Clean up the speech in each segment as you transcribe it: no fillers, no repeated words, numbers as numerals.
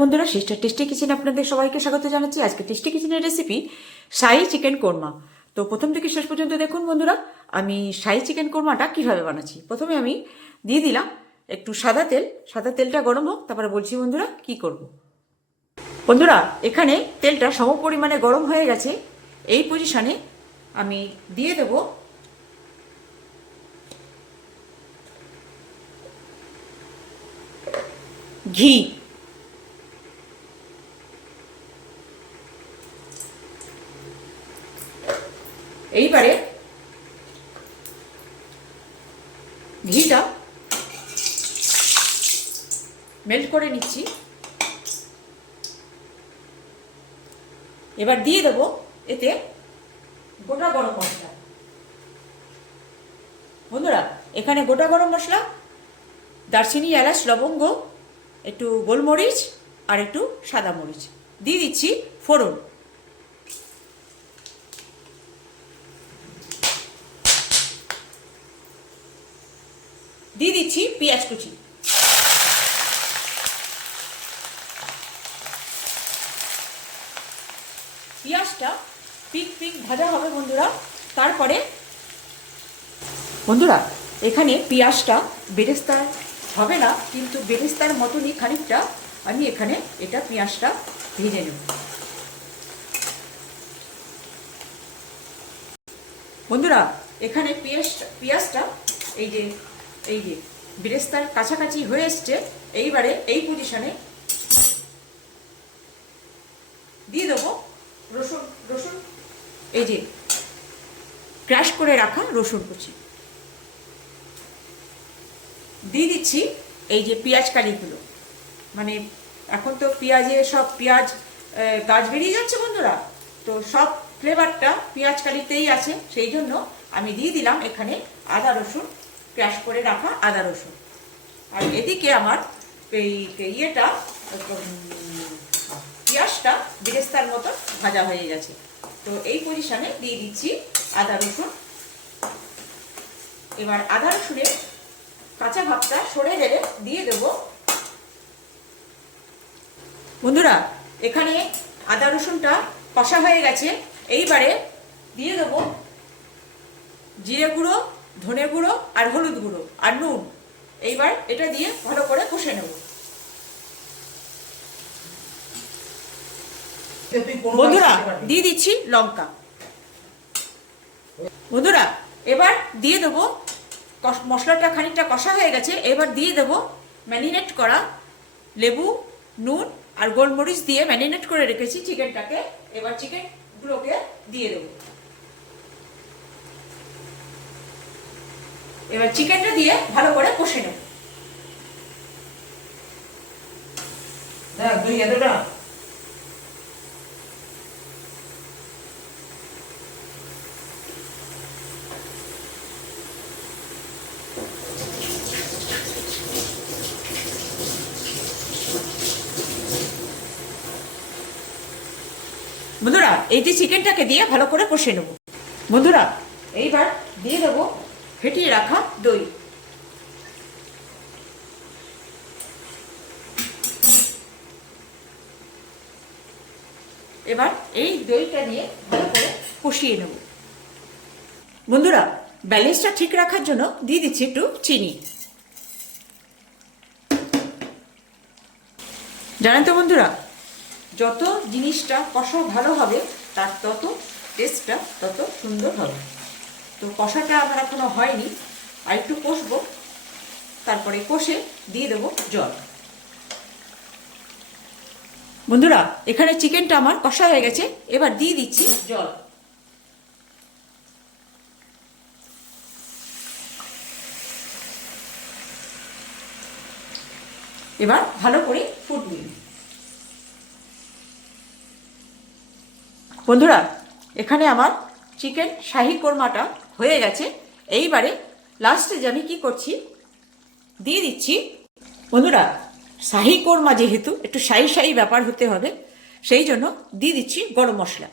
বন্ধুরা, sister tasty kitchen আপনাদের সবাইকে স্বাগত জানাচ্ছি। আজকে টেস্টি কিচেনের রেসিপি শাহী চিকেন কোরমা। তো প্রথম থেকে শেষ পর্যন্ত দেখুন বন্ধুরা, আমি শাহী চিকেন কোরমাটা কিভাবে বানাচ্ছি। প্রথমে আমি দিয়ে দিলাম একটু সাদা তেল। সাদা তেলটা গরম হোক, তারপরে বলছি বন্ধুরা কি করব। বন্ধুরা, এখানে তেলটা সম পরিমাণে গরম হয়ে গেছে। এই পজিশনে আমি দিয়ে দেব ঘি। এইবারে ঘিটা মেল্ট করে নিচ্ছি। এবার দিয়ে দেবো এতে গোটা গরম মশলা। বন্ধুরা, এখানে গোটা গরম মশলা, দারচিনি, এলাচ, লবঙ্গ, একটু গোলমরিচ আর একটু সাদা মরিচ দিয়ে দিচ্ছি ফোড়ন। দিয়ে দিচ্ছি পেঁয়াজ কুচি। পেঁয়াজটা পিক ভাজা হবে বন্ধুরা। তারপরে বন্ধুরা, এখানে পেঁয়াজটা বেরেস্তার হবে না, কিন্তু বেরেস্তার মতনই খানিকটা আমি এখানে পেঁয়াজটা ভেজে নেব। বন্ধুরা, এখানে পেঁয়াজটা এই যে বেরেস্তার কাছাকাছি হয়ে এসছে। এইবারে এই পজিশনে দিয়ে দেবো রসুন, এই যে ক্র্যাশ করে রাখা রসুন কুচি। দিয়ে দিচ্ছি এই যে পেঁয়াজ কালিগুলো। মানে এখন তো সব পেঁয়াজ গাছ বেরিয়ে যাচ্ছে বন্ধুরা, তো সব ফ্লেভারটা পেঁয়াজ কালিতেই আছে। সেই জন্য আমি দিয়ে দিলাম এখানে আদা রসুন, ক্র্যাশ করে রাখা আদা রসুন। আর এদিকে আমার এই পেঁয়াজটা বেরেস্তার মতো ভাজা হয়ে গেছে। তো এই পজিশনে দিয়ে দিচ্ছি আদা রসুন। এবার আদা রসুনের কাঁচা ভাবটা সরে গেলে দিয়ে দেব বন্ধুরা, এখানে আদা রসুনটা কষা হয়ে গেছে। এইবারে দিয়ে দেব জিরে গুঁড়ো, ধনে গুঁড়ো আর হলুদ গুঁড়ো আর নুন। এইবার এটা দিয়ে ভালো করে কষে নেব। বন্ধুরা, দিয়ে দিচ্ছি লঙ্কা। বন্ধুরা, এবার দিয়ে দেবো, মশলাটা খানিকটা কষা হয়ে গেছে। এবার দিয়ে দেবো ম্যারিনেট করা লেবু, নুন আর গোলমরিচ দিয়ে ম্যারিনেট করে রেখেছি চিকেনটাকে। এবার চিকেনগুলোকে দিয়ে দেবো। এবার চিকেনটা দিয়ে ভালো করে কষে নেব। বন্ধুরা, এই যে চিকেনটাকে দিয়ে ভালো করে কষে নেব। বন্ধুরা, এইবার দিয়ে দেবো ফেটিয়ে রাখা দই। এবার এই দইটা দিয়ে ভালো করে কষিয়ে নেব। বন্ধুরা, ব্যালেন্সটা ঠিক রাখার জন্য দিয়ে দিচ্ছি একটু চিনি। জানেন তো বন্ধুরা, যত জিনিসটা কষা ভালো হবে তার তত টেস্টটা তত সুন্দর হবে। তো কষাটা আমার এখনো হয়নি, আর একটু কষবো। তারপরে কষে দিয়ে দেবো জল। বন্ধুরা, এখানে চিকেনটা আমার কষা হয়ে গেছে। এবার দিয়ে দিচ্ছি জল। এবার ভালো করে ফুটবে। বন্ধুরা, এখানে আমার চিকেন শাহী কোরমাটা হয়ে গেছে। এইবারে লাস্টে যে আমি কি করছি, দিয়ে দিচ্ছি বন্ধুরা, শাহী কোরমা যেহেতু একটু শাহী ব্যাপার হতে হবে, সেই জন্য দিয়ে দিচ্ছি গরম মশলা।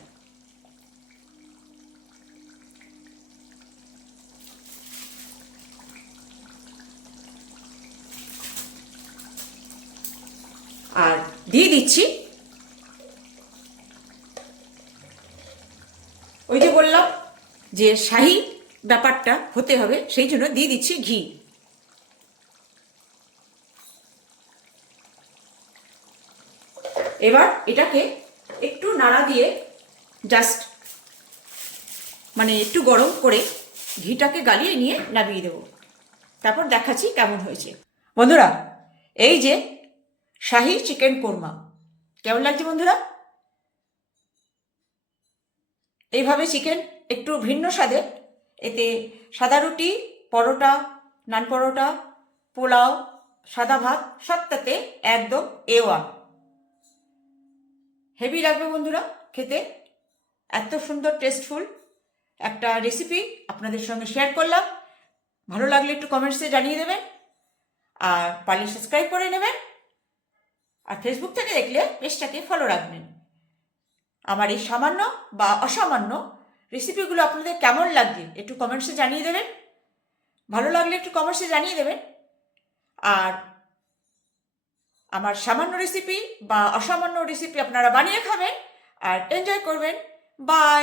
আর দিয়ে দিচ্ছি ওই যে বললাম যে শাহী ব্যাপারটা হতে হবে, সেই জন্য দিয়ে দিচ্ছি ঘি। এবার এটাকে একটু নাড়া দিয়ে জাস্ট মানে একটু গরম করে ঘিটাকে গালিয়ে নিয়ে নামিয়ে দেবো। তারপর দেখাচ্ছি কেমন হয়েছে। বন্ধুরা, এই যে শাহী চিকেন কোরমা কেমন লাগছে বন্ধুরা? এইভাবে চিকেন একটু ভিন্ন স্বাদের, এতে সাদা রুটি, পরোটা, নান পরোটা, পোলাও, সাদা ভাত সবটাতে একদম A1। হেভি লাগবে বন্ধুরা খেতে। এত সুন্দর টেস্টফুল একটা রেসিপি আপনাদের সঙ্গে শেয়ার করলাম। ভালো লাগলে একটু কমেন্টসে জানিয়ে দেবেন, আর পারলে সাবস্ক্রাইব করে নেবেন, আর ফেসবুক থেকে দেখলে পেজটাকে ফলো রাখবেন। আমার এই সামান্য বা অসামান্য রেসিপিগুলো আপনাদের কেমন লাগবে একটু কমেন্টসে জানিয়ে দেবেন। ভালো লাগলে একটু কমেন্টসে জানিয়ে দেবেন, আর আমার সামান্য রেসিপি বা অসামান্য রেসিপি আপনারা বানিয়ে খাবেন আর এনজয় করবেন। বাই।